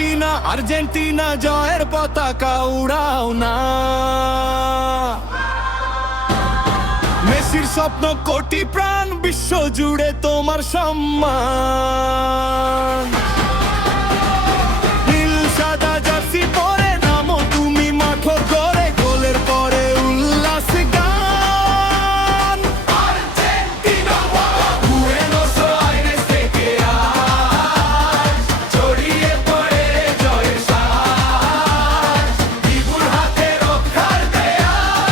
Argentina Argentina জয়ের পতাকা উড়াও না। মেসির স্বপ্ন কোটি প্রাণ, বিশ্ব জুড়ে তোমার সম্মান। নীল সাদা জার্সি পরে নামো তুমি মাঠ করে, গোলের পরে উল্লাস গান। আর্জেন্টিনা বুয়েনোস আইরেস থেকে আজ ছড়িয়ে পড়ে জয়ের সাজ। বিপুল হাতে রক্ষার দেয়াল,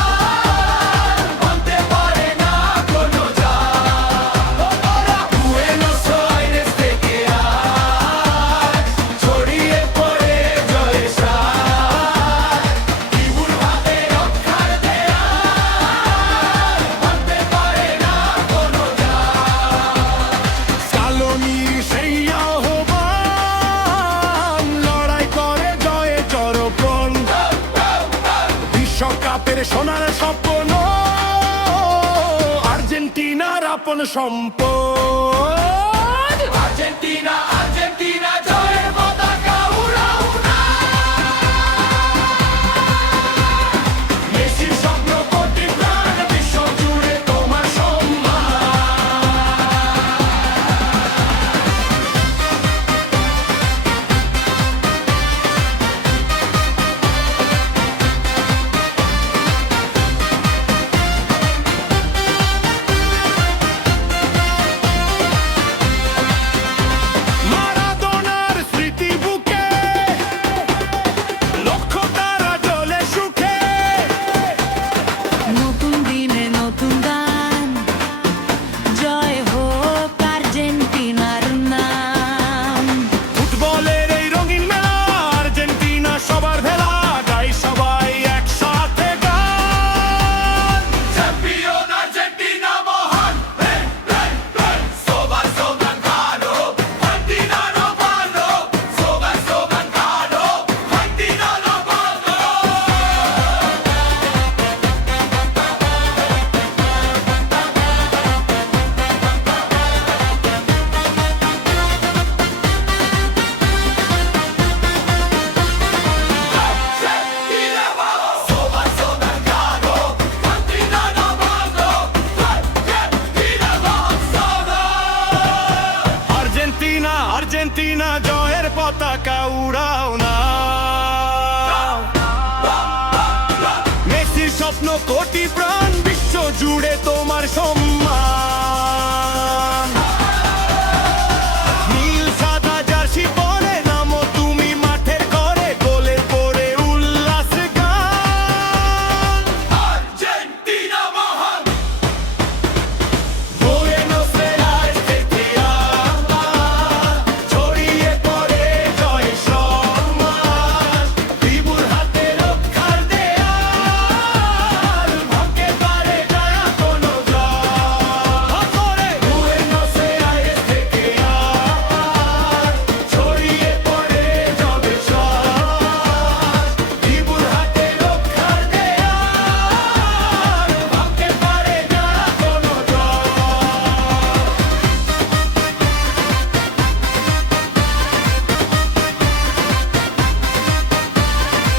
ভাঙতে পারে না কোনো জাল। বুয়েনোস আইরেস থেকে আজ ছড়িয়ে পড়ে জয়ের সাজ। বিপুল হাতে রক্ষার দেয়াল, ভাঙতে পারে না কোনো জাল। সালোনির সেই আহ্বান, লড়াই করে জয়ে জড়পণ। বিশ্বকাপের সোনার স্বপ্ন, আর্জেন্টিনার আপন সম্পদ। আর্জেন্টিনা আর্জেন্টিনা জয়ের পতাকা উড়াও না। মেসির স্বপ্ন কোটি প্রাণ, বিশ্ব জুড়ে তোমার মারাদোনার স্মৃতি বুকে, লক্ষ তারা জ্বলে সুখে। নতুন দিনে নতুন গান, জয় হোক আর্জেন্টিনার নাম। ফুটবলের এই রঙিন মেলা, আর্জেন্টিনা সবার ভেলা, গাই সবাই একসাথে গান। চ্যাম্পিয়ন আর্জেন্টিনা মহান, সবাই সমান কালো, আর্জেন্টিনা রোমানো, সবাই সমান কালো, আর্জেন্টিনা রোমানো। আর্জেন্টিনা আর্জেন্টিনা জয়ের পতাকা উড়াও না। মেসির স্বপ্ন কোটি প্রাণ,